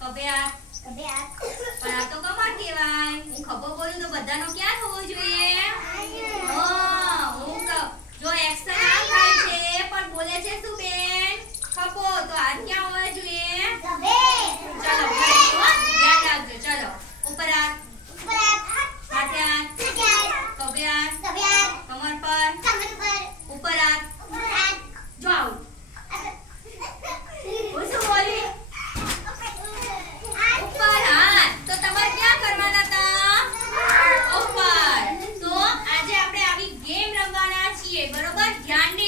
કબે આ કબે આ પણ આ તો કમળ કહેવાય. હું ખભો બોલું તો બધાનો ક્યાં હોવો જોઈએ? बराबर ज्ञानी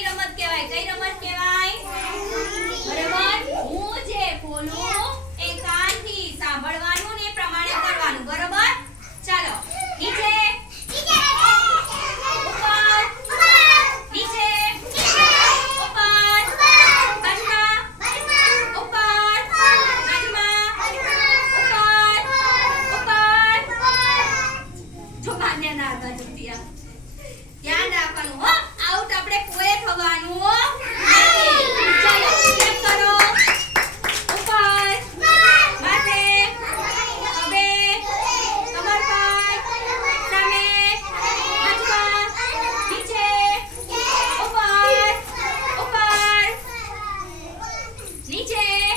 DJ!